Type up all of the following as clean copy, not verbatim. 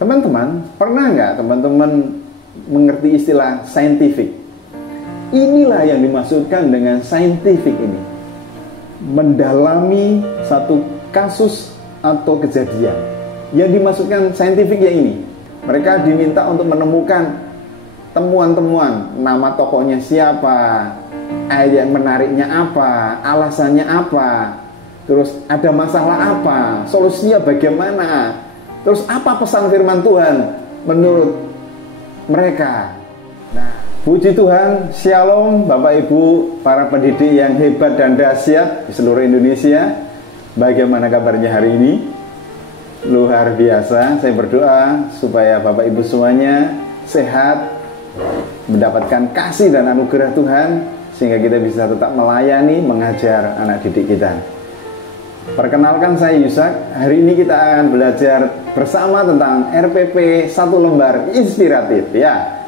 Teman-teman, pernah nggak teman-teman mengerti istilah scientific? Inilah yang dimaksudkan dengan scientific ini. Mendalami satu kasus atau kejadian. Yang dimaksudkan scientific ya ini. Mereka diminta untuk menemukan temuan-temuan, nama tokohnya siapa, ayat menariknya apa, alasannya apa, terus ada masalah apa, solusinya bagaimana, terus apa pesan firman Tuhan menurut mereka. Nah, puji Tuhan, shalom Bapak Ibu, para pendidik yang hebat dan dahsyat di seluruh Indonesia. Bagaimana kabarnya hari ini? Luar biasa. Saya berdoa supaya Bapak Ibu semuanya sehat, mendapatkan kasih dan anugerah Tuhan, sehingga kita bisa tetap melayani, mengajar anak didik kita. Perkenalkan, saya Yusak. Hari ini kita akan belajar bersama tentang RPP 1 lembar inspiratif ya.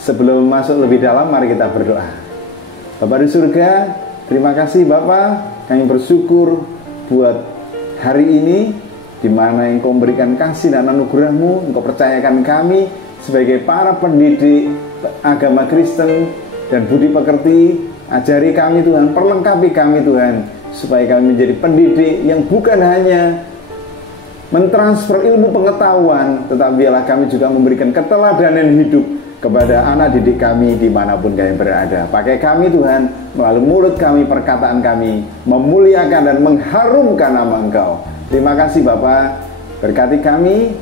Sebelum masuk lebih dalam, mari kita berdoa. Bapa di surga, terima kasih Bapa, kami bersyukur buat hari ini, di mana Engkau memberikan kasih dan anugerah-Mu. Engkau percayakan kami sebagai para pendidik agama Kristen dan budi pekerti. Ajari kami Tuhan, perlengkapi kami Tuhan, supaya kami menjadi pendidik yang bukan hanya mentransfer ilmu pengetahuan, tetapi biarlah kami juga memberikan keteladanan hidup kepada anak didik kami dimanapun kami berada. Pakai kami Tuhan, melalui mulut kami, perkataan kami, memuliakan dan mengharumkan nama Engkau. Terima kasih Bapa, berkati kami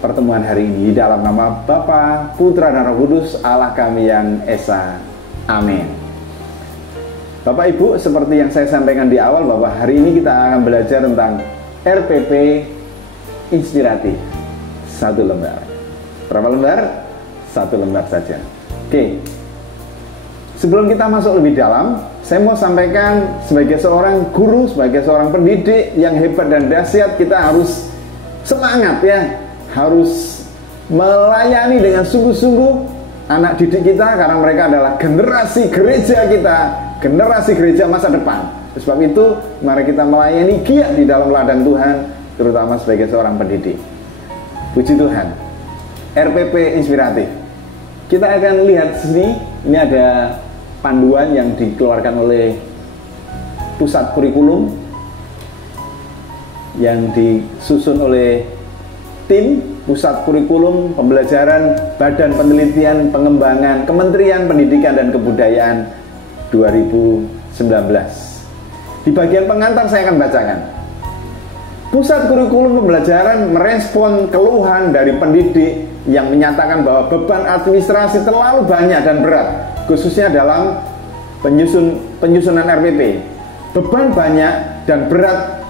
pertemuan hari ini di dalam nama Bapa, Putra dan Roh Kudus, Allah kami yang Esa. Amin. Bapak Ibu, seperti yang saya sampaikan di awal bahwa hari ini kita akan belajar tentang RPP inspiratif 1 lembar. Berapa lembar? 1 lembar saja. Oke. Sebelum kita masuk lebih dalam, saya mau sampaikan sebagai seorang guru, sebagai seorang pendidik yang hebat dan dahsyat, kita harus semangat ya. Harus melayani dengan sungguh-sungguh anak didik kita, karena mereka adalah generasi gereja kita, generasi gereja masa depan. Sebab itu, mari kita melayani giat di dalam ladang Tuhan, terutama sebagai seorang pendidik. Puji Tuhan. RPP inspiratif. Kita akan lihat sini, ini ada panduan yang dikeluarkan oleh pusat kurikulum yang disusun oleh tim pusat kurikulum pembelajaran Badan Penelitian Pengembangan Kementerian Pendidikan dan Kebudayaan 2019. Di bagian pengantar saya akan bacakan. Pusat kurikulum pembelajaran merespon keluhan dari pendidik yang menyatakan bahwa beban administrasi terlalu banyak dan berat, khususnya dalam penyusunan RPP. Beban banyak dan berat,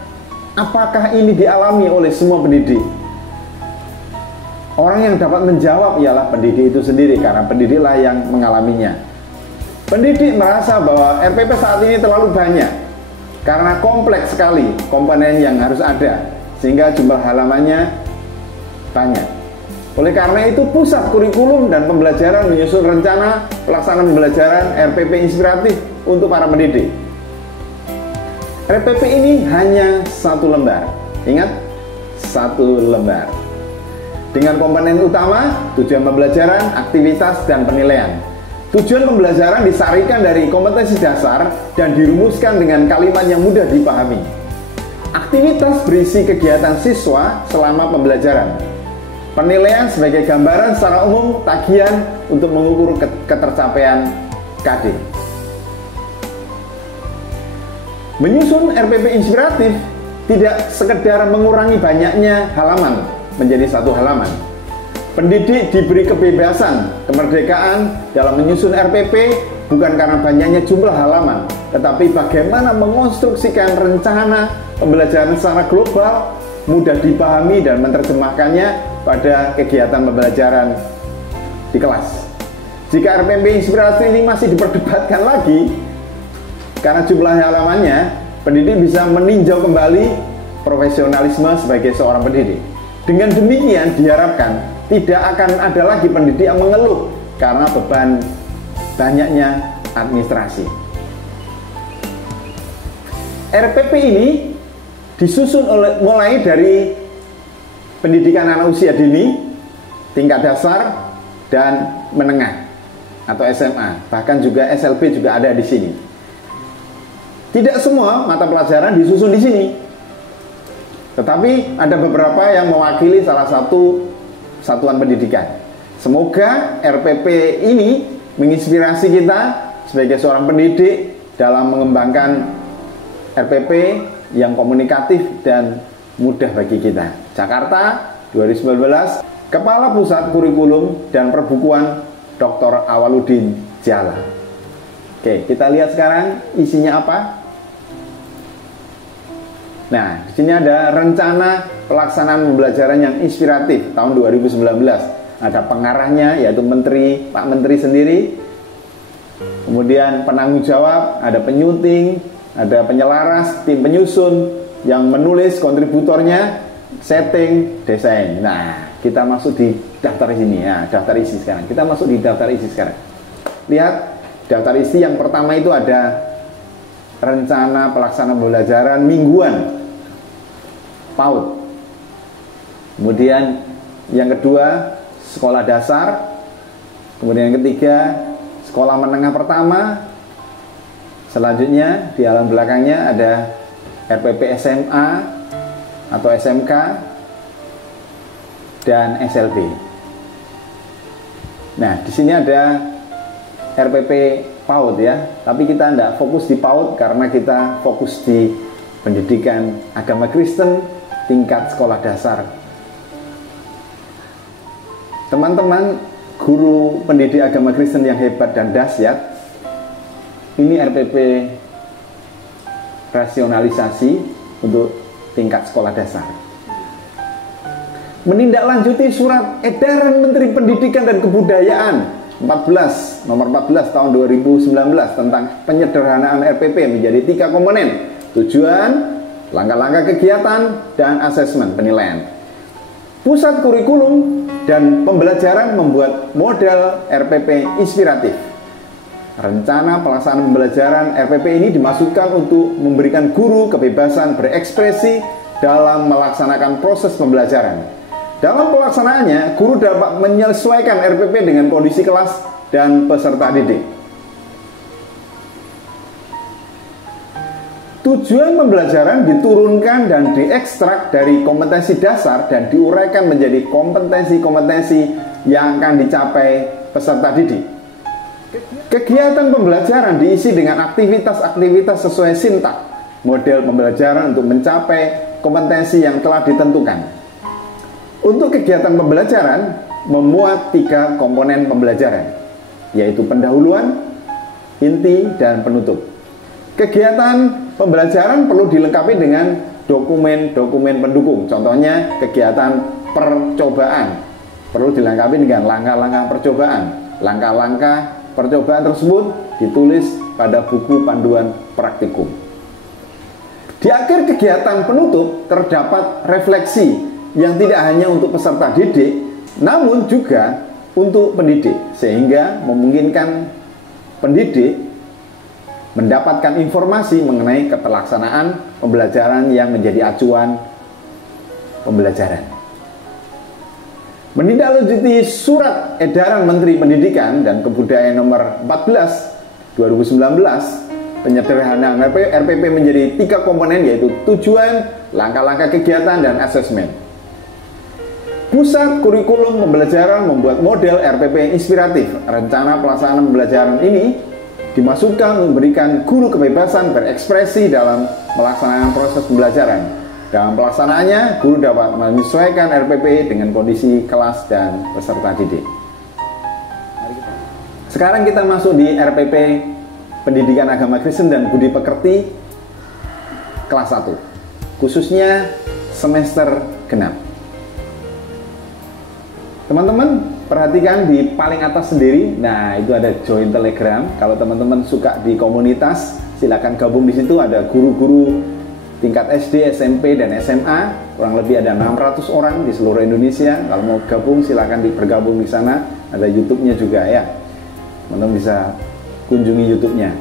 apakah ini dialami oleh semua pendidik? Orang yang dapat menjawab ialah pendidik itu sendiri, karena pendidiklah yang mengalaminya. Pendidik merasa bahwa RPP saat ini terlalu banyak, karena kompleks sekali komponen yang harus ada, sehingga jumlah halamannya banyak. Oleh karena itu, pusat kurikulum dan pembelajaran menyusun rencana pelaksanaan pembelajaran RPP inspiratif untuk para pendidik. RPP ini hanya 1 lembar. Ingat, 1 lembar. Dengan komponen utama, tujuan pembelajaran, aktivitas, dan penilaian. Tujuan pembelajaran disarikan dari kompetensi dasar dan dirumuskan dengan kalimat yang mudah dipahami. Aktivitas berisi kegiatan siswa selama pembelajaran. Penilaian sebagai gambaran secara umum tagihan untuk mengukur ketercapaian KD. Menyusun RPP inspiratif tidak sekedar mengurangi banyaknya halaman menjadi 1 halaman. Pendidik diberi kebebasan, kemerdekaan dalam menyusun RPP bukan karena banyaknya jumlah halaman, tetapi bagaimana mengonstruksikan rencana pembelajaran secara global, mudah dipahami dan menerjemahkannya pada kegiatan pembelajaran di kelas. Jika RPP inspirasi ini masih diperdebatkan lagi karena jumlah halamannya, pendidik bisa meninjau kembali profesionalisme sebagai seorang pendidik. Dengan demikian diharapkan tidak akan ada lagi pendidik yang mengeluh karena beban banyaknya administrasi. RPP ini disusun mulai dari pendidikan anak usia dini, tingkat dasar dan menengah atau SMA, bahkan juga SLB juga ada di sini. Tidak semua mata pelajaran disusun di sini, tetapi ada beberapa yang mewakili salah satu satuan pendidikan. Semoga RPP ini menginspirasi kita sebagai seorang pendidik dalam mengembangkan RPP yang komunikatif dan mudah bagi kita. Jakarta 2019, Kepala Pusat Kurikulum dan Perbukuan Dr. Awaludin Jala. Oke, kita lihat sekarang isinya apa. Nah, di sini ada rencana pelaksanaan pembelajaran yang inspiratif tahun 2019. Ada pengarahnya, yaitu Pak Menteri sendiri. Kemudian penanggung jawab, ada penyunting, ada penyelaras, tim penyusun yang menulis, kontributornya, setting, desain. Nah, kita masuk di daftar sini ya, daftar isi sekarang. Kita masuk di daftar isi sekarang. Lihat daftar isi yang pertama itu ada rencana pelaksanaan pembelajaran mingguan PAUD. Kemudian yang kedua sekolah dasar. Kemudian yang ketiga sekolah menengah pertama. Selanjutnya di halaman belakangnya ada RPP SMA atau SMK dan SLB. Nah, di sini ada RPP PAUD ya, tapi kita tidak fokus di PAUD karena kita fokus di pendidikan agama Kristen tingkat sekolah dasar. Teman-teman guru pendidik agama Kristen yang hebat dan dahsyat, ini RPP rasionalisasi untuk tingkat sekolah dasar. Menindaklanjuti surat edaran Menteri Pendidikan dan Kebudayaan nomor 14 tahun 2019 tentang penyederhanaan RPP menjadi 3 komponen: tujuan, langkah-langkah kegiatan, dan asesmen penilaian. Pusat Kurikulum dan Pembelajaran membuat model RPP inspiratif. Rencana pelaksanaan pembelajaran RPP ini dimaksudkan untuk memberikan guru kebebasan berekspresi dalam melaksanakan proses pembelajaran. Dalam pelaksanaannya, guru dapat menyesuaikan RPP dengan kondisi kelas dan peserta didik. Tujuan pembelajaran diturunkan dan diekstrak dari kompetensi dasar dan diuraikan menjadi kompetensi-kompetensi yang akan dicapai peserta didik. Kegiatan pembelajaran diisi dengan aktivitas-aktivitas sesuai sintak model pembelajaran untuk mencapai kompetensi yang telah ditentukan. Untuk kegiatan pembelajaran memuat 3 komponen pembelajaran, yaitu pendahuluan, inti, dan penutup. Kegiatan pembelajaran perlu dilengkapi dengan dokumen-dokumen pendukung. Contohnya kegiatan percobaan perlu dilengkapi dengan langkah-langkah percobaan. Langkah-langkah percobaan tersebut ditulis pada buku panduan praktikum. Di akhir kegiatan penutup terdapat refleksi yang tidak hanya untuk peserta didik, namun juga untuk pendidik, sehingga memungkinkan pendidik mendapatkan informasi mengenai keterlaksanaan pembelajaran yang menjadi acuan pembelajaran. Menindaklanjuti surat edaran Menteri Pendidikan dan Kebudayaan nomor 14 2019, penyederhanaan RPP menjadi 3 komponen, yaitu tujuan, langkah-langkah kegiatan, dan asesmen. Pusat Kurikulum Pembelajaran membuat model RPP inspiratif. Rencana pelaksanaan pembelajaran ini dimaksudkan memberikan guru kebebasan berekspresi dalam melaksanakan proses pembelajaran. Dalam pelaksanaannya, guru dapat menyesuaikan RPP dengan kondisi kelas dan peserta didik. Sekarang kita masuk di RPP Pendidikan Agama Kristen dan Budi Pekerti kelas 1, khususnya semester genap. Teman-teman perhatikan di paling atas sendiri. Nah, itu ada join Telegram. Kalau teman-teman suka di komunitas, silakan gabung di situ. Ada guru-guru tingkat SD, SMP, dan SMA. Kurang lebih ada 600 orang di seluruh Indonesia. Kalau mau gabung, silakan bergabung di sana. Ada YouTube-nya juga ya. Teman-teman bisa kunjungi YouTube-nya.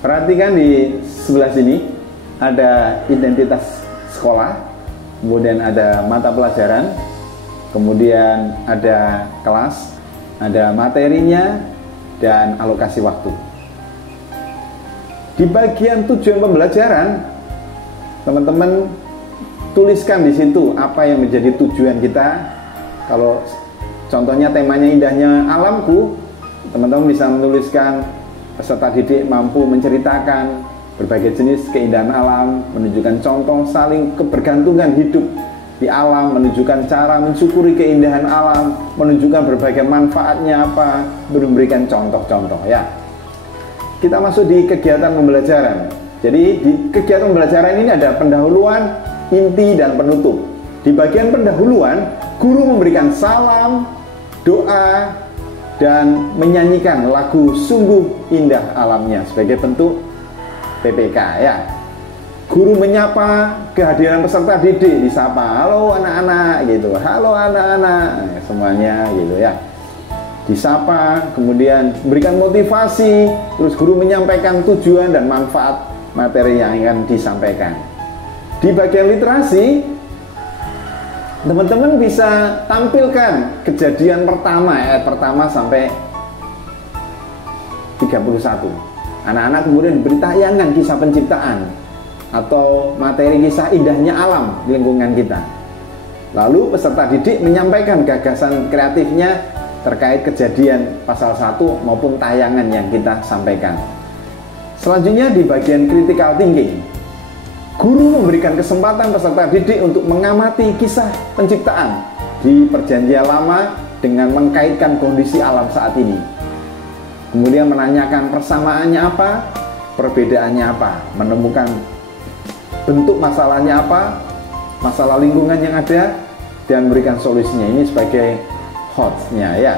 Perhatikan di sebelah sini ada identitas sekolah. kemudian ada mata pelajaran, kemudian ada kelas, ada materinya, dan alokasi waktu. Di bagian tujuan pembelajaran, teman-teman tuliskan di situ apa yang menjadi tujuan kita. Kalau contohnya temanya indahnya alamku, teman-teman bisa menuliskan peserta didik mampu menceritakan berbagai jenis keindahan alam, menunjukkan contoh saling kebergantungan hidup di alam, menunjukkan cara mensyukuri keindahan alam, menunjukkan berbagai manfaatnya apa, memberikan contoh-contoh ya. Kita masuk di kegiatan pembelajaran. Jadi di kegiatan pembelajaran ini ada pendahuluan, inti, dan penutup. Di bagian pendahuluan, guru memberikan salam, doa, dan menyanyikan lagu Sungguh Indah Alamnya sebagai bentuk PPK ya. Guru menyapa kehadiran peserta didik, disapa, halo anak-anak gitu, halo anak-anak, semuanya gitu ya. Disapa, kemudian berikan motivasi, terus guru menyampaikan tujuan dan manfaat materi yang akan disampaikan. Di bagian literasi, teman-teman bisa tampilkan kejadian pertama, ayat pertama sampai 31. Anak-anak kemudian diberi tayangan kisah penciptaan atau materi kisah indahnya alam di lingkungan kita. Lalu peserta didik menyampaikan gagasan kreatifnya terkait kejadian pasal 1 maupun tayangan yang kita sampaikan. Selanjutnya di bagian critical thinking, guru memberikan kesempatan peserta didik untuk mengamati kisah penciptaan di Perjanjian Lama dengan mengkaitkan kondisi alam saat ini. Kemudian menanyakan persamaannya apa, perbedaannya apa, menemukan bentuk masalahnya apa, masalah lingkungan yang ada, dan memberikan solusinya. Ini sebagai hostnya ya.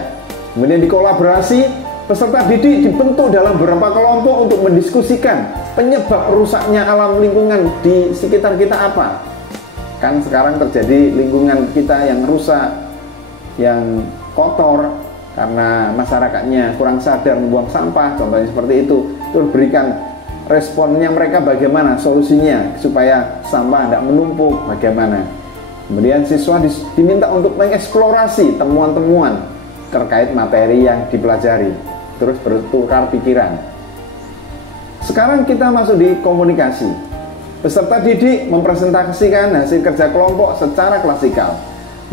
Kemudian dikolaborasi, peserta didik dibentuk dalam beberapa kelompok untuk mendiskusikan penyebab rusaknya alam lingkungan di sekitar kita apa. Kan sekarang terjadi lingkungan kita yang rusak, yang kotor karena masyarakatnya kurang sadar membuang sampah, contohnya seperti itu. Terus berikan responnya mereka bagaimana, solusinya supaya sampah tidak menumpuk bagaimana. Kemudian siswa diminta untuk mengeksplorasi temuan-temuan terkait materi yang dipelajari, terus bertukar pikiran. Sekarang kita masuk di komunikasi. Peserta didik mempresentasikan hasil kerja kelompok secara klasikal,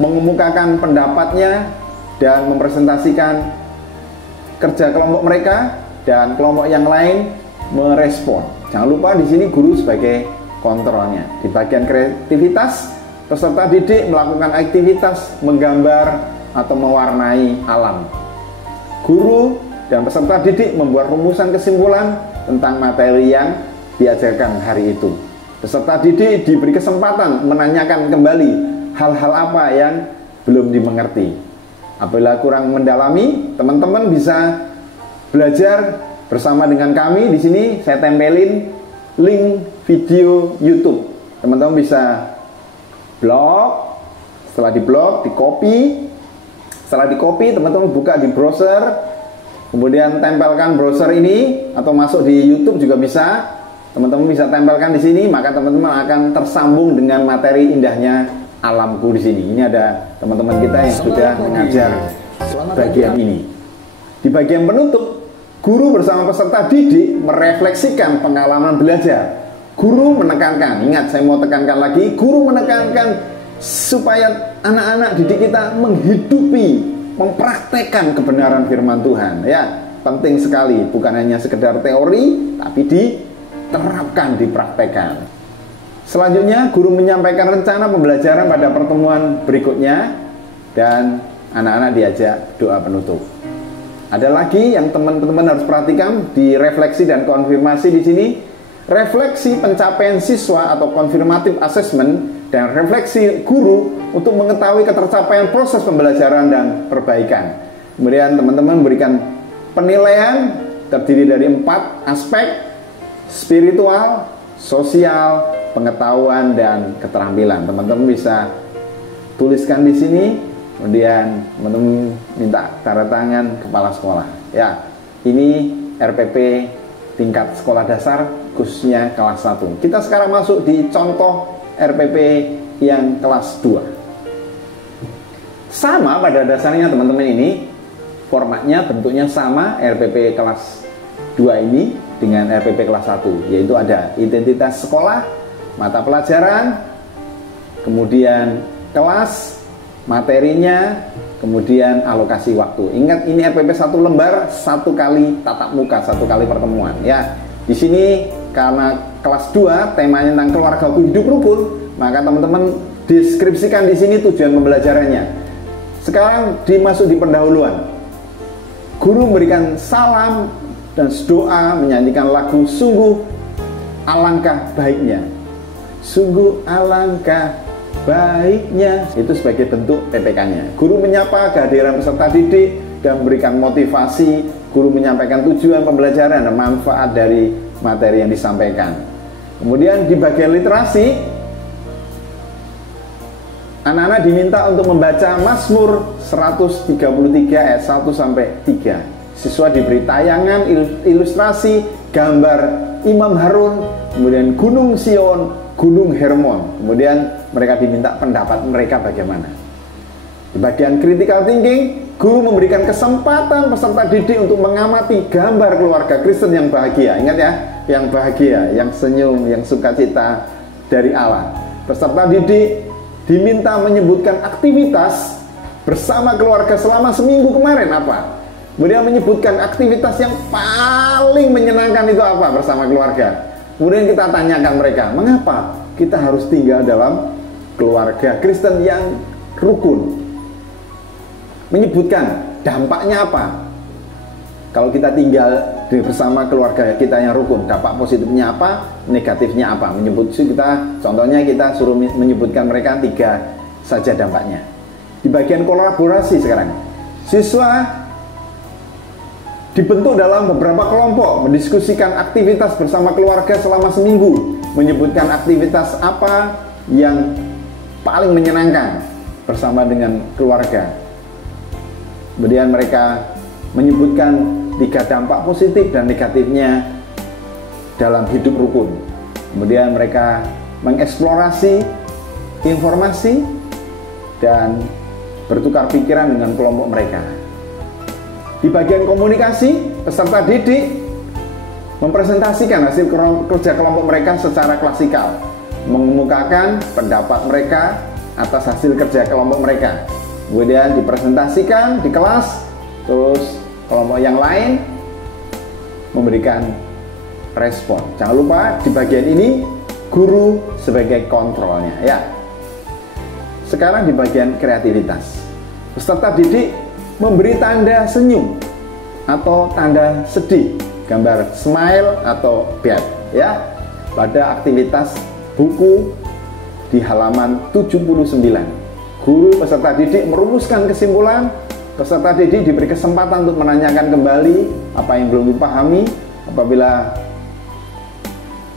mengemukakan pendapatnya dan mempresentasikan kerja kelompok mereka, dan kelompok yang lain merespon. Jangan lupa di sini guru sebagai kontrolnya. Di bagian kreativitas, peserta didik melakukan aktivitas menggambar atau mewarnai alam. Guru dan peserta didik membuat rumusan kesimpulan tentang materi yang diajarkan hari itu. Peserta didik diberi kesempatan menanyakan kembali hal-hal apa yang belum dimengerti. Apabila kurang mendalami, teman-teman bisa belajar bersama dengan kami. Di sini saya tempelin link video YouTube. Teman-teman bisa blog, setelah di blog, di copy. Setelah di copy, teman-teman buka di browser, kemudian tempelkan browser ini, atau masuk di YouTube juga bisa. Teman-teman bisa tempelkan di sini, maka teman-teman akan tersambung dengan materi indahnya alamku di sini. Ini ada teman-teman kita yang sudah mengajar bagian ini. Di bagian penutup, guru bersama peserta didik merefleksikan pengalaman belajar. Guru menekankan, ingat saya mau tekankan lagi, guru menekankan supaya anak-anak didik kita menghidupi, mempraktekkan kebenaran firman Tuhan ya. Penting sekali, bukan hanya sekedar teori, tapi diterapkan, dipraktekkan. Selanjutnya guru menyampaikan rencana pembelajaran pada pertemuan berikutnya, dan anak-anak diajak doa penutup. Ada lagi yang teman-teman harus perhatikan di refleksi dan konfirmasi di sini. Refleksi pencapaian siswa atau confirmative assessment, dan refleksi guru untuk mengetahui ketercapaian proses pembelajaran dan perbaikan. Kemudian teman-teman memberikan penilaian terdiri dari 4 aspek: spiritual, sosial, pengetahuan, dan keterampilan. Teman-teman bisa tuliskan di sini, kemudian teman-teman minta tanda tangan kepala sekolah. Ya, ini RPP tingkat sekolah dasar khususnya kelas 1. Kita sekarang masuk di contoh RPP yang kelas 2. Sama pada dasarnya teman-teman, ini formatnya bentuknya sama RPP kelas 2 ini dengan RPP kelas 1, yaitu ada identitas sekolah, mata pelajaran, kemudian kelas, materinya, kemudian alokasi waktu. Ingat, ini RPP 1 lembar, 1 kali tatap muka, 1 kali pertemuan ya. Di sini karena kelas 2 temanya tentang keluarga hidup rukun, maka teman-teman deskripsikan di sini tujuan pembelajarannya. Sekarang dimasuk di pendahuluan. Guru memberikan salam dan doa, menyanyikan lagu sungguh alangkah baiknya. Sungguh alangkah baiknya, itu sebagai bentuk PPK-nya. Guru menyapa kehadiran peserta didik dan memberikan motivasi. Guru menyampaikan tujuan pembelajaran dan manfaat dari materi yang disampaikan. Kemudian di bagian literasi, anak-anak diminta untuk membaca Mazmur 133 ayat 1 sampai 3. Siswa diberi tayangan ilustrasi gambar Imam Harun, kemudian Gunung Sion, Gunung Hermon. Kemudian mereka diminta pendapat mereka bagaimana. Di bagian critical thinking, guru memberikan kesempatan peserta didik untuk mengamati gambar keluarga Kristen yang bahagia. Ingat ya, yang bahagia, yang senyum, yang sukacita dari Allah. Peserta didik diminta menyebutkan aktivitas bersama keluarga selama seminggu kemarin apa. Kemudian menyebutkan aktivitas yang paling menyenangkan itu apa bersama keluarga. Kemudian kita tanyakan mereka, mengapa kita harus tinggal dalam keluarga Kristen yang rukun. Menyebutkan dampaknya apa kalau kita tinggal bersama keluarga kita yang rukun. Dampak positifnya apa, negatifnya apa. Contohnya kita suruh menyebutkan mereka 3 saja dampaknya. Di bagian kolaborasi sekarang, siswa dibentuk dalam beberapa kelompok, mendiskusikan aktivitas bersama keluarga selama seminggu, menyebutkan aktivitas apa yang paling menyenangkan bersama dengan keluarga. Kemudian mereka menyebutkan 3 dampak positif dan negatifnya dalam hidup rukun. Kemudian mereka mengeksplorasi informasi dan bertukar pikiran dengan kelompok mereka. Di bagian komunikasi, peserta didik mempresentasikan hasil kerja kelompok mereka secara klasikal, mengemukakan pendapat mereka atas hasil kerja kelompok mereka. Kemudian dipresentasikan di kelas, terus kelompok yang lain memberikan respon. Jangan lupa di bagian ini guru sebagai kontrolnya ya. Sekarang di bagian kreativitas, peserta didik memberi tanda senyum atau tanda sedih, gambar smile atau bad ya, pada aktivitas buku di halaman 79. Guru peserta didik merumuskan kesimpulan. Peserta didik diberi kesempatan untuk menanyakan kembali apa yang belum dipahami. Apabila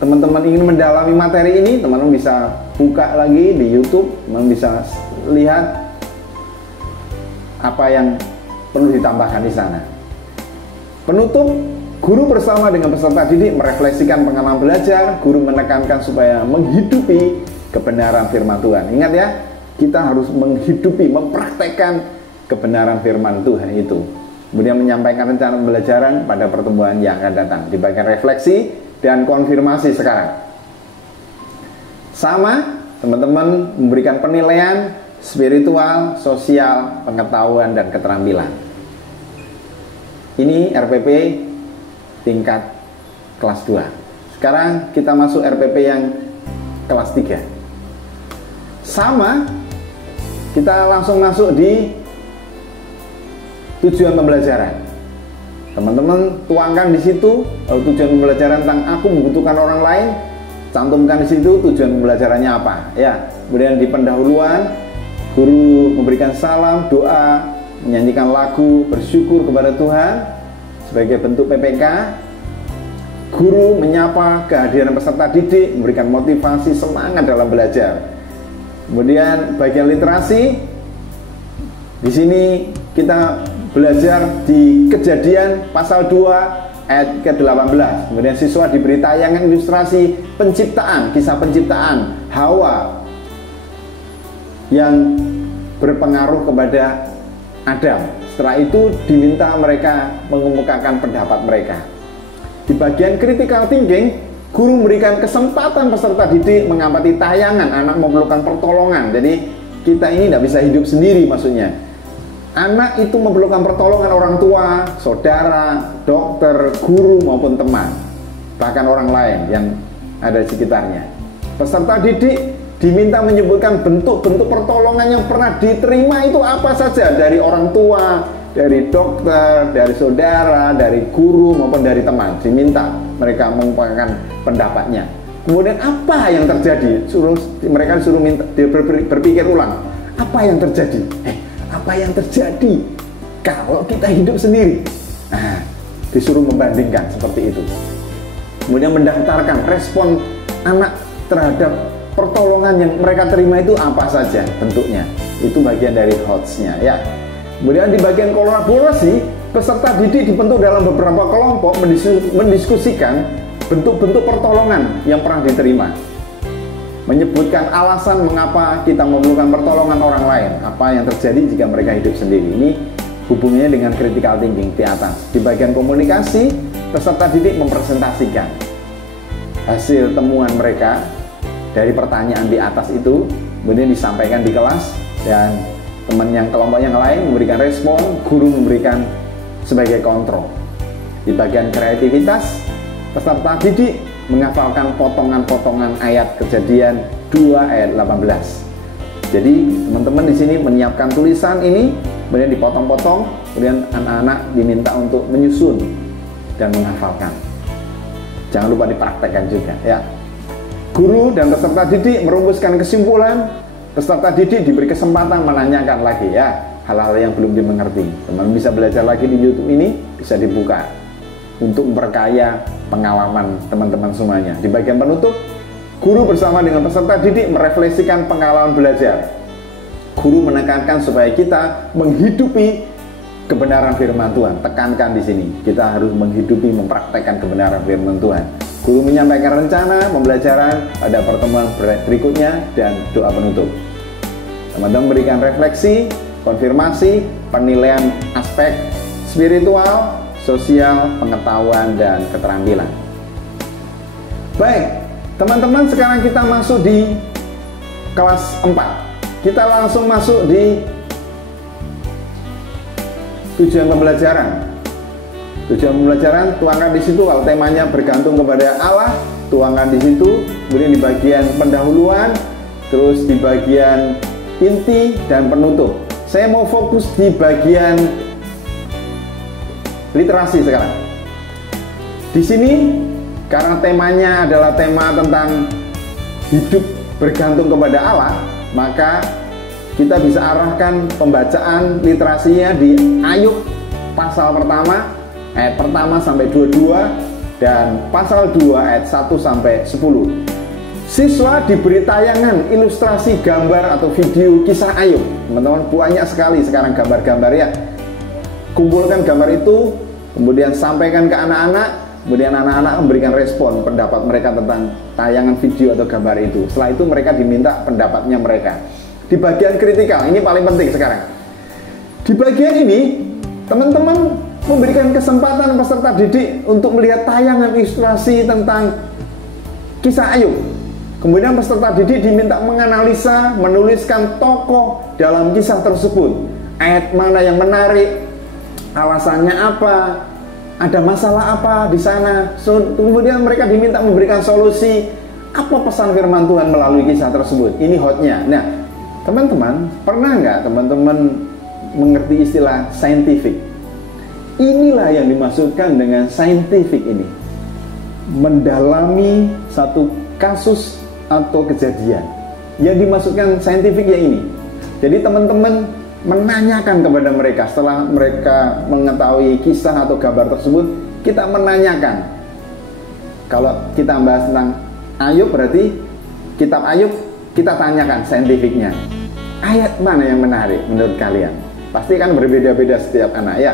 teman-teman ingin mendalami materi ini, teman-teman bisa buka lagi di YouTube, teman-teman bisa lihat apa yang perlu ditambahkan di sana. Penutup, guru bersama dengan peserta didik merefleksikan pengalaman belajar. Guru menekankan supaya menghidupi kebenaran firman Tuhan. Ingat ya, kita harus menghidupi, mempraktekkan kebenaran firman Tuhan itu. Kemudian menyampaikan rencana pembelajaran pada pertemuan yang akan datang. Di bagian refleksi dan konfirmasi sekarang, sama, teman-teman memberikan penilaian spiritual, sosial, pengetahuan, dan keterampilan. Ini RPP tingkat kelas 2. Sekarang kita masuk RPP yang kelas 3. Sama, kita langsung masuk di tujuan pembelajaran. Teman-teman tuangkan di situ tujuan pembelajaran tentang aku membutuhkan orang lain. Cantumkan di situ tujuan pembelajarannya apa ya. Kemudian di pendahuluan, guru memberikan salam, doa, menyanyikan lagu bersyukur kepada Tuhan sebagai bentuk PPK. Guru menyapa kehadiran peserta didik, memberikan motivasi semangat dalam belajar. Kemudian bagian literasi, di sini kita belajar di Kejadian pasal 2 ayat ke-18. Kemudian siswa diberi tayangan ilustrasi penciptaan, kisah penciptaan Hawa yang berpengaruh kepada Adam. Setelah itu diminta mereka mengemukakan pendapat mereka. Di bagian critical thinking, guru memberikan kesempatan peserta didik mengamati tayangan anak memerlukan pertolongan. Jadi kita ini tidak bisa hidup sendiri maksudnya. Anak itu memerlukan pertolongan orang tua, saudara, dokter, guru maupun teman, bahkan orang lain yang ada di sekitarnya. Peserta didik diminta menyebutkan bentuk-bentuk pertolongan yang pernah diterima itu apa saja, dari orang tua, dari dokter, dari saudara, dari guru maupun dari teman. Diminta mereka mengungkapkan pendapatnya. Kemudian apa yang terjadi? Mereka disuruh berpikir ulang. Apa yang terjadi? Apa yang terjadi kalau kita hidup sendiri? Nah, disuruh membandingkan seperti itu. Kemudian mendaftarkan respon anak terhadap pertolongan yang mereka terima itu apa saja bentuknya. Itu bagian dari HOTS-nya ya. Kemudian di bagian kolaborasi, peserta didik dibentuk dalam beberapa kelompok mendiskusikan bentuk-bentuk pertolongan yang pernah diterima. Menyebutkan alasan mengapa kita memerlukan pertolongan orang lain, apa yang terjadi jika mereka hidup sendiri. Ini hubungannya dengan critical thinking di atas. Di bagian komunikasi, peserta didik mempresentasikan hasil temuan mereka dari pertanyaan di atas itu, kemudian disampaikan di kelas, dan teman yang kelompok yang lain memberikan respon, guru memberikan sebagai kontrol. Di bagian kreativitas, peserta didik menghafalkan potongan-potongan ayat Kejadian 2 ayat 18. Jadi teman-teman di sini menyiapkan tulisan ini, kemudian dipotong-potong, kemudian anak-anak diminta untuk menyusun dan menghafalkan. Jangan lupa dipraktekkan juga ya. Guru dan peserta didik merumuskan kesimpulan. Peserta didik diberi kesempatan menanyakan lagi ya hal-hal yang belum dimengerti. Teman bisa belajar lagi di YouTube ini, bisa dibuka untuk memperkaya pengalaman teman-teman semuanya. Di bagian penutup, guru bersama dengan peserta didik merefleksikan pengalaman belajar. Guru menekankan supaya kita menghidupi kebenaran firman Tuhan. Tekankan di sini, kita harus menghidupi, mempraktekkan kebenaran firman Tuhan. Guru menyampaikan rencana pembelajaran pada pertemuan berikutnya dan doa penutup. Teman-teman berikan refleksi, konfirmasi, penilaian aspek spiritual, sosial, pengetahuan, dan keterampilan. Baik, teman-teman, sekarang kita masuk di kelas 4. Kita langsung masuk di tujuan pembelajaran. Tujuan pembelajaran tuangkan di situ. Kalau temanya bergantung kepada Allah, tuangkan di situ. Kemudian di bagian pendahuluan, terus di bagian inti dan penutup. Saya mau fokus di bagian literasi sekarang. Di sini karena temanya adalah tema tentang hidup bergantung kepada Allah, maka kita bisa arahkan pembacaan literasinya di Ayub pasal pertama ayat pertama sampai 22 dan pasal 2 ayat 1 sampai 10. Siswa diberi tayangan ilustrasi gambar atau video kisah Ayub. Teman-teman, banyak sekali sekarang gambar-gambar ya. Kumpulkan gambar itu, kemudian sampaikan ke anak-anak, kemudian anak-anak memberikan respon pendapat mereka tentang tayangan video atau gambar itu. Setelah itu mereka diminta pendapatnya mereka. Di bagian kritikal, ini paling penting sekarang. Di bagian ini, teman-teman memberikan kesempatan peserta didik untuk melihat tayangan ilustrasi tentang kisah Ayub. Kemudian peserta didik diminta menganalisa, menuliskan tokoh dalam kisah tersebut. Ayat mana yang menarik, alasannya apa, ada masalah apa di sana. Kemudian mereka diminta memberikan solusi, apa pesan firman Tuhan melalui kisah tersebut. Ini hotnya. Nah, teman-teman, pernah nggak teman-teman mengerti istilah scientific? Inilah yang dimaksudkan dengan scientific ini. Mendalami satu kasus atau kejadian. Yang dimaksudkan scientific ya ini. Jadi teman-teman menanyakan kepada mereka setelah mereka mengetahui kisah atau gambar tersebut, kita menanyakan. Kalau kita bahas tentang Ayub, berarti kitab Ayub, kita tanyakan saintifiknya. Ayat mana yang menarik menurut kalian? Pasti kan berbeda-beda setiap anak ya.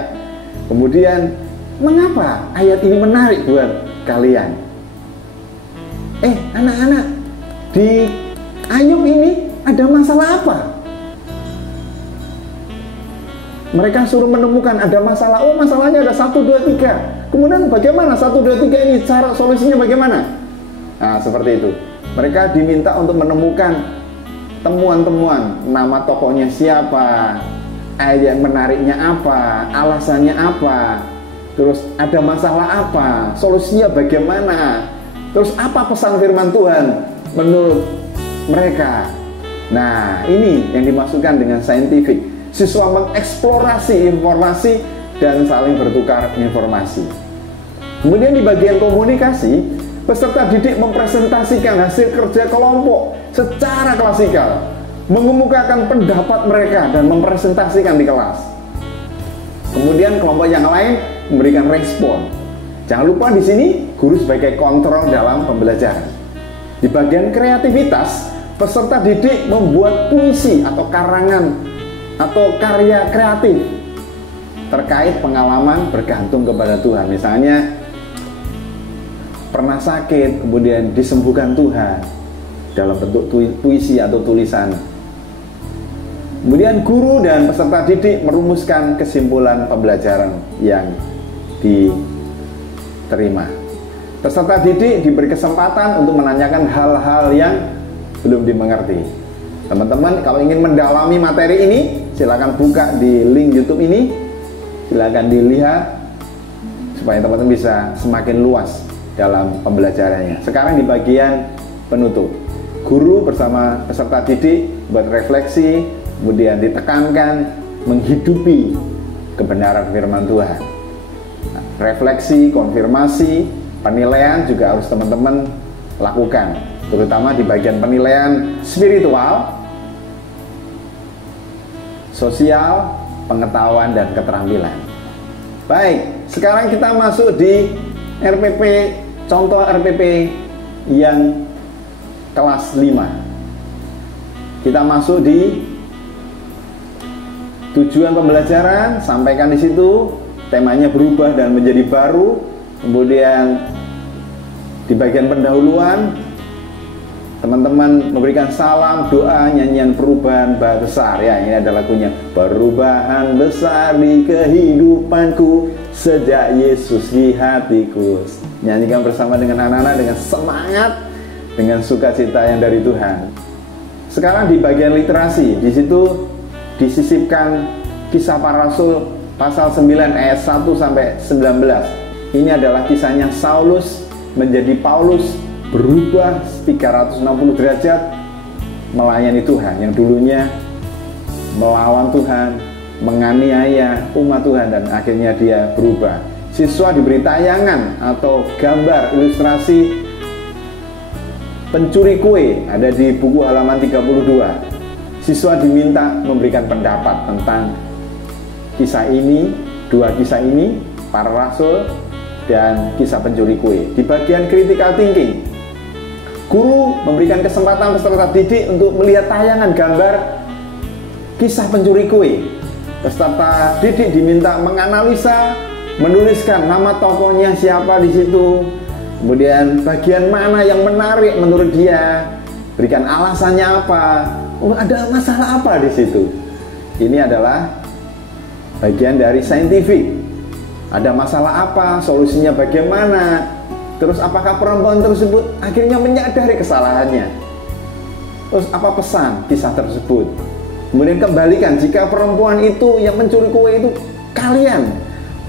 Kemudian, mengapa ayat ini menarik buat kalian? Anak-anak, di Ayub ini ada masalah apa? mereka suruh menemukan ada masalah. Oh, masalahnya ada 1, 2, 3. Kemudian bagaimana 1, 2, 3 ini, cara solusinya bagaimana? Nah, seperti itu. Mereka diminta untuk menemukan temuan-temuan, nama tokohnya siapa, ayat menariknya apa, alasannya apa, terus ada masalah apa, solusinya bagaimana, terus apa pesan firman Tuhan menurut mereka. Nah, ini yang dimaksudkan dengan saintifik. Siswa mengeksplorasi informasi dan saling bertukar informasi. Kemudian di bagian komunikasi, peserta didik mempresentasikan hasil kerja kelompok secara klasikal, mengemukakan pendapat mereka dan mempresentasikan di kelas. Kemudian kelompok yang lain memberikan respon. Jangan lupa di sini guru sebagai kontrol dalam pembelajaran. Di bagian kreativitas, peserta didik membuat puisi atau karangan atau karya kreatif terkait pengalaman bergantung kepada Tuhan. Misalnya pernah sakit, kemudian disembuhkan Tuhan dalam bentuk puisi atau tulisan. Kemudian guru dan peserta didik merumuskan kesimpulan pembelajaran yang diterima. Peserta didik diberi kesempatan untuk menanyakan hal-hal yang belum dimengerti. Teman-teman, kalau ingin mendalami materi ini, silakan buka di link YouTube ini, silakan dilihat supaya teman-teman bisa semakin luas dalam pembelajarannya. Sekarang di bagian penutup, guru bersama peserta didik buat refleksi, kemudian ditekankan menghidupi kebenaran firman Tuhan. Refleksi, konfirmasi, penilaian juga harus teman-teman lakukan, terutama di bagian penilaian spiritual, sosial, pengetahuan, dan keterampilan. Baik, sekarang kita masuk di RPP, contoh RPP yang kelas 5. Kita masuk di tujuan pembelajaran, sampaikan di situ, temanya berubah dan menjadi baru. Kemudian di bagian pendahuluan, teman-teman memberikan salam, doa, nyanyian perubahan besar. Ya, ini ada lagunya. Perubahan besar di kehidupanku sejak Yesus di hatiku. Nyanyikan bersama dengan anak-anak dengan semangat, dengan sukacita yang dari Tuhan. Sekarang di bagian literasi, di situ disisipkan Kisah Para Rasul pasal 9 ayat 1 sampai 19. Ini adalah kisahnya Saulus menjadi Paulus, berubah 360 derajat melayani Tuhan yang dulunya melawan Tuhan, menganiaya umat Tuhan, dan akhirnya dia berubah. Siswa diberi tayangan atau gambar ilustrasi pencuri kue, ada di buku halaman 32. Siswa diminta memberikan pendapat tentang kisah ini, dua kisah ini, para rasul dan kisah pencuri kue. Di bagian critical thinking, guru memberikan kesempatan peserta didik untuk melihat tayangan gambar kisah pencuri kue. Peserta didik diminta menganalisa, menuliskan nama tokohnya siapa di situ, kemudian bagian mana yang menarik menurut dia, berikan alasannya apa, ada masalah apa di situ. Ini adalah bagian dari saintifik. Ada masalah apa, solusinya bagaimana, terus apakah perempuan tersebut akhirnya menyadari kesalahannya, terus apa pesan kisah tersebut. Kemudian kembalikan, jika perempuan itu yang mencuri kue itu kalian,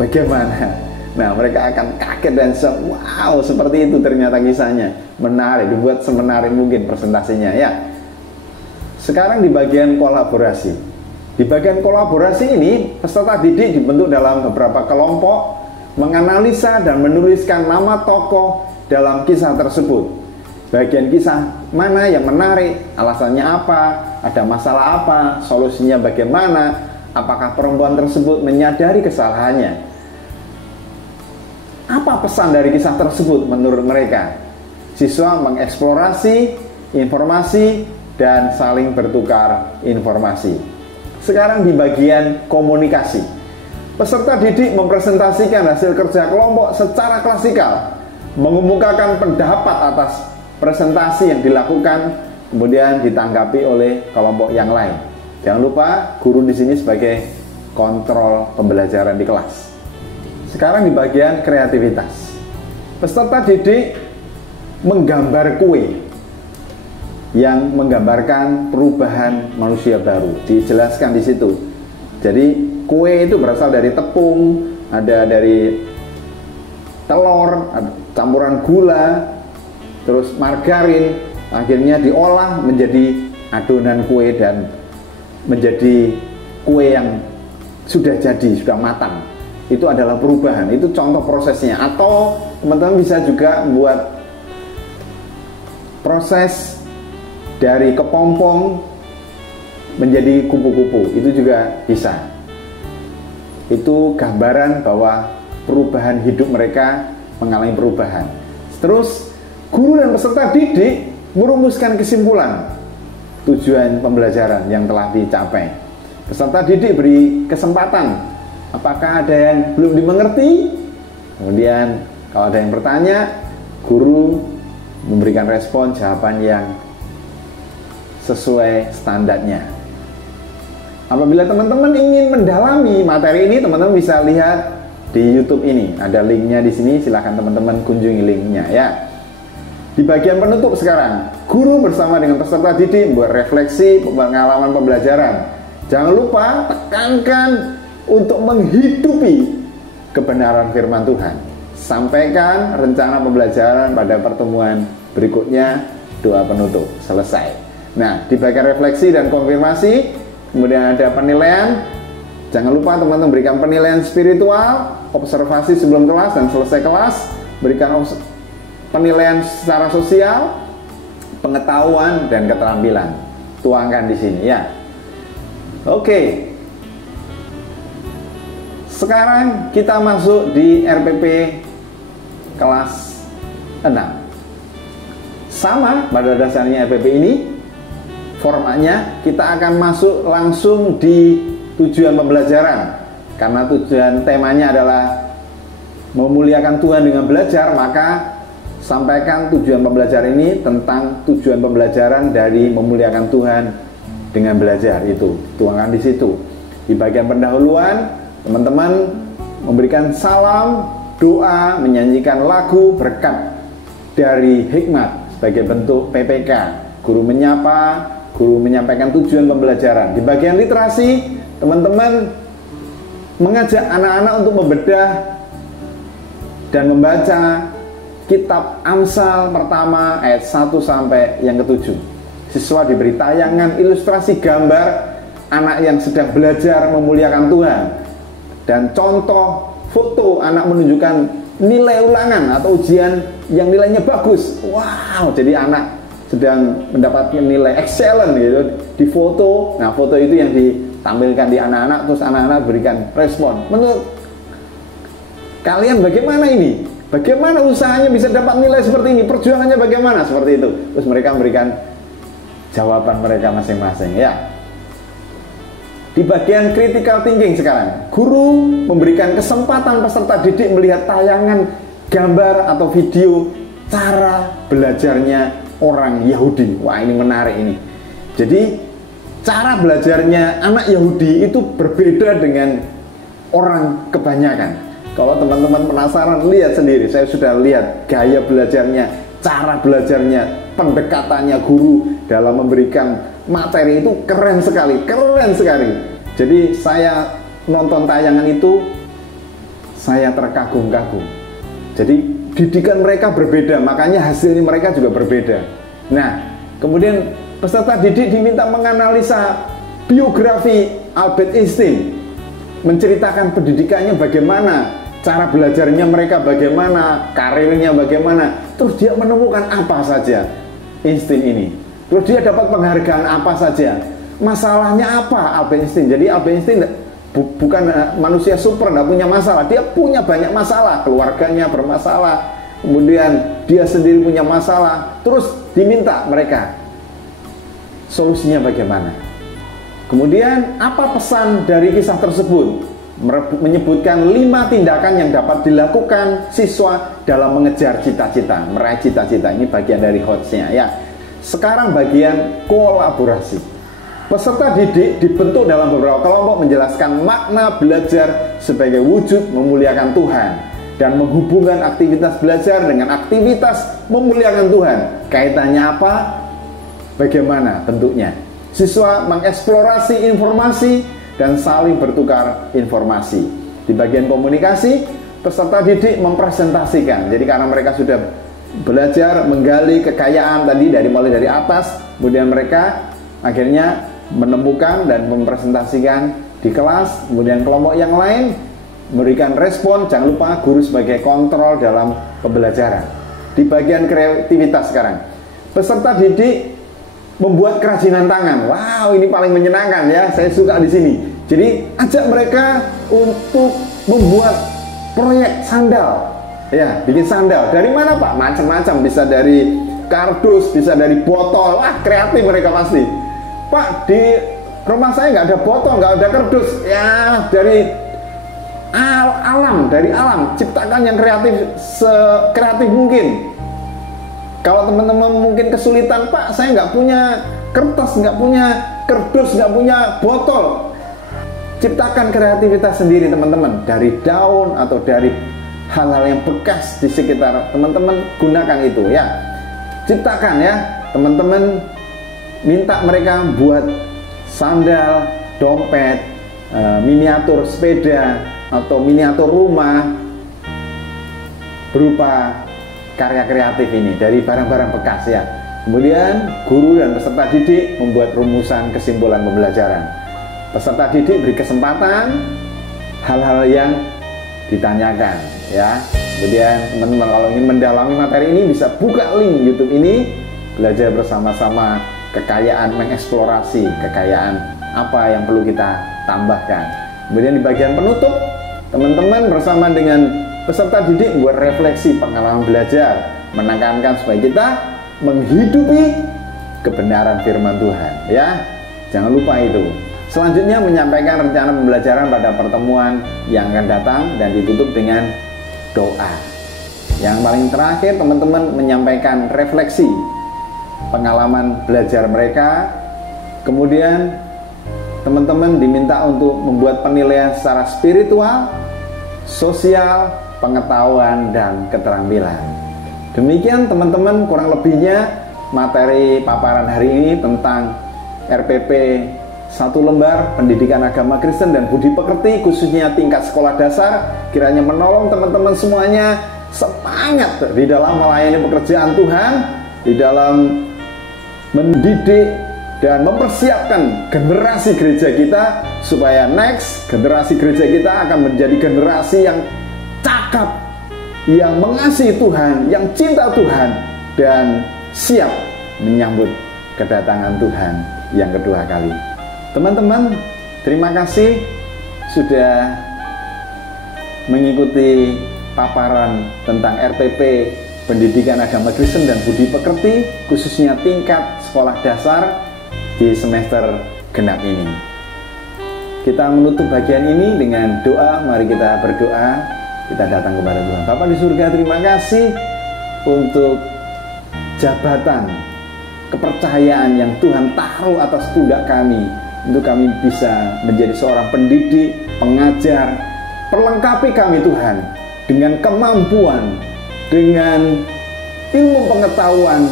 bagaimana? Nah, mereka akan kaget dan wow, seperti itu ternyata kisahnya. Menarik, dibuat semenarik mungkin presentasinya ya. Sekarang di bagian kolaborasi. Di bagian kolaborasi ini, peserta didik dibentuk dalam beberapa kelompok, menganalisa dan menuliskan nama tokoh dalam kisah tersebut. Bagian kisah mana yang menarik, alasannya apa, ada masalah apa, solusinya bagaimana, apakah perempuan tersebut menyadari kesalahannya, apa pesan dari kisah tersebut menurut mereka. Siswa mengeksplorasi informasi dan saling bertukar informasi. Sekarang di bagian komunikasi, peserta didik mempresentasikan hasil kerja kelompok secara klasikal, mengemukakan pendapat atas presentasi yang dilakukan, kemudian ditanggapi oleh kelompok yang lain. Jangan lupa guru di sini sebagai kontrol pembelajaran di kelas. Sekarang di bagian kreativitas. Peserta didik menggambar kue yang menggambarkan perubahan manusia baru. Dijelaskan di situ. Jadi kue itu berasal dari tepung, ada dari telur, campuran gula, terus margarin, akhirnya diolah menjadi adonan kue dan menjadi kue yang sudah jadi, sudah matang. Itu adalah perubahan, itu contoh prosesnya. Atau teman-teman bisa juga buat proses dari kepompong menjadi kupu-kupu, itu juga bisa. Itu gambaran bahwa perubahan hidup mereka mengalami perubahan. Terus guru dan peserta didik merumuskan kesimpulan tujuan pembelajaran yang telah dicapai. Peserta didik beri kesempatan. Apakah ada yang belum dimengerti? Kemudian kalau ada yang bertanya, guru memberikan respon jawaban yang sesuai standarnya. Apabila teman-teman ingin mendalami materi ini, teman-teman bisa lihat di YouTube ini. Ada linknya di sini, silahkan teman-teman kunjungi linknya ya. Di bagian penutup sekarang, guru bersama dengan peserta didik membuat refleksi pengalaman pembelajaran. Jangan lupa tekankan untuk menghidupi kebenaran firman Tuhan. Sampaikan rencana pembelajaran pada pertemuan berikutnya, doa penutup, selesai. Nah, di bagian refleksi dan konfirmasi, kemudian ada penilaian. Jangan lupa teman-teman berikan penilaian spiritual, observasi sebelum kelas dan selesai kelas, berikan penilaian secara sosial, pengetahuan dan keterampilan. Tuangkan di sini ya. Oke. Sekarang kita masuk di RPP kelas 6. Sama pada dasarnya RPP ini, formatnya kita akan masuk langsung di tujuan pembelajaran. Karena tujuan temanya adalah memuliakan Tuhan dengan belajar, maka sampaikan tujuan pembelajaran ini tentang tujuan pembelajaran dari memuliakan Tuhan dengan belajar. Itu tuangkan di situ. Di bagian pendahuluan, teman-teman memberikan salam, doa, menyanyikan lagu berkat dari hikmat sebagai bentuk PPK. Guru menyapa, guru menyampaikan tujuan pembelajaran. Di bagian literasi, teman-teman mengajak anak-anak untuk membedah dan membaca kitab Amsal pertama ayat 1 sampai yang ke-7. Siswa diberi tayangan ilustrasi gambar anak yang sedang belajar memuliakan Tuhan. Dan contoh foto anak menunjukkan nilai ulangan atau ujian yang nilainya bagus. Wow, jadi anak sedang mendapatkan nilai excellent gitu di foto. Nah, foto itu yang ditampilkan di anak-anak, terus anak-anak berikan respon. Menurut kalian bagaimana ini? Bagaimana usahanya bisa dapat nilai seperti ini? Perjuangannya bagaimana? Seperti itu. Terus mereka memberikan jawaban mereka masing-masing ya. Di bagian critical thinking sekarang, guru memberikan kesempatan peserta didik melihat tayangan gambar atau video cara belajarnya orang Yahudi. Wah, ini menarik ini. Jadi cara belajarnya anak Yahudi itu berbeda dengan orang kebanyakan. Kalau teman-teman penasaran, lihat sendiri. Saya sudah lihat gaya belajarnya, cara belajarnya, pendekatannya guru dalam memberikan materi itu keren sekali, keren sekali. Jadi saya nonton tayangan itu, saya terkagum-kagum. Jadi didikan mereka berbeda, makanya hasilnya mereka juga berbeda. Nah, kemudian peserta didik diminta menganalisa biografi Albert Einstein, menceritakan pendidikannya bagaimana, cara belajarnya mereka bagaimana, karirnya bagaimana. Terus dia menemukan apa saja Einstein ini. Terus dia dapat penghargaan apa saja. Masalahnya apa Albert Einstein? Jadi Albert Einstein bukan manusia super, tidak punya masalah. Dia punya banyak masalah. Keluarganya bermasalah, kemudian dia sendiri punya masalah. Terus diminta mereka solusinya bagaimana. Kemudian apa pesan dari kisah tersebut? Menyebutkan 5 tindakan yang dapat dilakukan siswa dalam mengejar cita-cita, meraih cita-cita. Ini bagian dari hotsnya ya. Sekarang bagian kolaborasi. Peserta didik dibentuk dalam beberapa kelompok menjelaskan makna belajar sebagai wujud memuliakan Tuhan dan menghubungkan aktivitas belajar dengan aktivitas memuliakan Tuhan. Kaitannya apa? Bagaimana bentuknya? Siswa mengeksplorasi informasi dan saling bertukar informasi. Di bagian komunikasi, peserta didik mempresentasikan. Jadi karena mereka sudah belajar menggali kekayaan tadi mulai dari atas, kemudian mereka akhirnya menemukan dan mempresentasikan di kelas, kemudian kelompok yang lain memberikan respon. Jangan lupa guru sebagai kontrol dalam pembelajaran. Di bagian kreativitas sekarang, peserta didik membuat kerajinan tangan. Wow, ini paling menyenangkan ya, saya suka di sini. Jadi ajak mereka untuk membuat proyek sandal. Ya, bikin sandal. Dari mana Pak? Macam-macam, bisa dari kardus, bisa dari botol. Wah, kreatif mereka pasti. Pak, di rumah saya nggak ada botol, nggak ada kardus. Ya, dari alam, ciptakan yang kreatif, sekreatif mungkin. Kalau teman-teman mungkin kesulitan, Pak, saya nggak punya kertas, nggak punya kardus, nggak punya botol. Ciptakan kreativitas sendiri teman-teman, dari daun atau dari hal-hal yang bekas di sekitar teman-teman, gunakan itu ya. Ciptakan ya, teman-teman. Minta mereka buat sandal, dompet, miniatur sepeda atau miniatur rumah berupa karya kreatif ini dari barang-barang bekas ya. Kemudian guru dan peserta didik membuat rumusan kesimpulan pembelajaran. Peserta didik beri kesempatan hal-hal yang ditanyakan ya. Kemudian teman-teman kalau ingin mendalami materi ini bisa buka link YouTube ini, belajar bersama-sama kekayaan, mengeksplorasi kekayaan apa yang perlu kita tambahkan. Kemudian di bagian penutup, teman-teman bersama dengan peserta didik membuat refleksi pengalaman belajar, menekankan supaya kita menghidupi kebenaran firman Tuhan ya. Jangan lupa itu. Selanjutnya menyampaikan rencana pembelajaran pada pertemuan yang akan datang dan ditutup dengan doa. Yang paling terakhir, teman-teman menyampaikan refleksi pengalaman belajar mereka. Kemudian teman-teman diminta untuk membuat penilaian secara spiritual, sosial, pengetahuan, dan keterampilan. Demikian teman-teman kurang lebihnya materi paparan hari ini tentang RPP 1 lembar Pendidikan Agama Kristen dan Budi Pekerti, khususnya tingkat sekolah dasar. Kiranya menolong teman-teman semuanya semangat di dalam melayani pekerjaan Tuhan, di dalam mendidik dan mempersiapkan generasi gereja kita supaya next generasi gereja kita akan menjadi generasi yang cakap, yang mengasihi Tuhan, yang cinta Tuhan, dan siap menyambut kedatangan Tuhan yang kedua kali. Teman-teman, terima kasih sudah mengikuti paparan tentang RPP Pendidikan Agama Kristen dan Budi Pekerti, khususnya tingkat sekolah dasar di semester genap ini. Kita menutup bagian ini dengan doa. Mari kita berdoa. Kita datang kepada Tuhan. Bapa di surga, terima kasih untuk jabatan kepercayaan yang Tuhan taruh atas pundak kami, untuk kami bisa menjadi seorang pendidik, pengajar. Perlengkapi kami Tuhan dengan kemampuan, dengan ilmu pengetahuan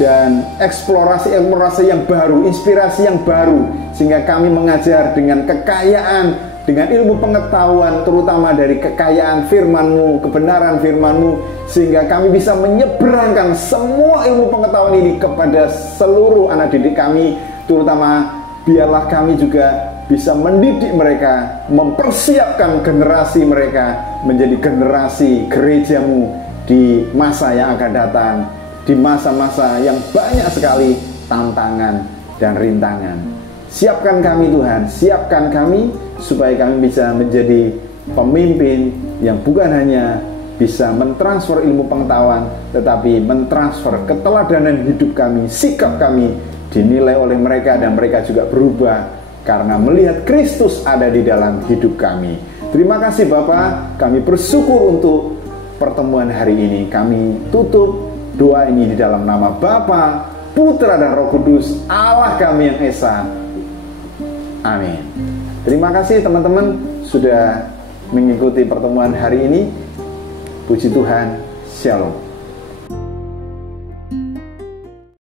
dan eksplorasi yang baru, inspirasi yang baru, sehingga kami mengajar dengan kekayaan, dengan ilmu pengetahuan, terutama dari kekayaan firman-Mu, kebenaran firman-Mu, sehingga kami bisa menyeberangkan semua ilmu pengetahuan ini kepada seluruh anak didik kami, terutama biarlah kami juga bisa mendidik mereka, mempersiapkan generasi mereka menjadi generasi gereja-Mu di masa yang akan datang, di masa-masa yang banyak sekali tantangan dan rintangan. Siapkan kami Tuhan, siapkan kami supaya kami bisa menjadi pemimpin yang bukan hanya bisa mentransfer ilmu pengetahuan, tetapi mentransfer keteladanan hidup kami, sikap kami dinilai oleh mereka, dan mereka juga berubah karena melihat Kristus ada di dalam hidup kami. Terima kasih Bapak, kami bersyukur untuk pertemuan hari ini. Kami tutup doa ini di dalam nama Bapa, Putra, dan Roh Kudus, Allah kami yang Esa, Amin. Terima kasih teman-teman sudah mengikuti pertemuan hari ini. Puji Tuhan. Shalom.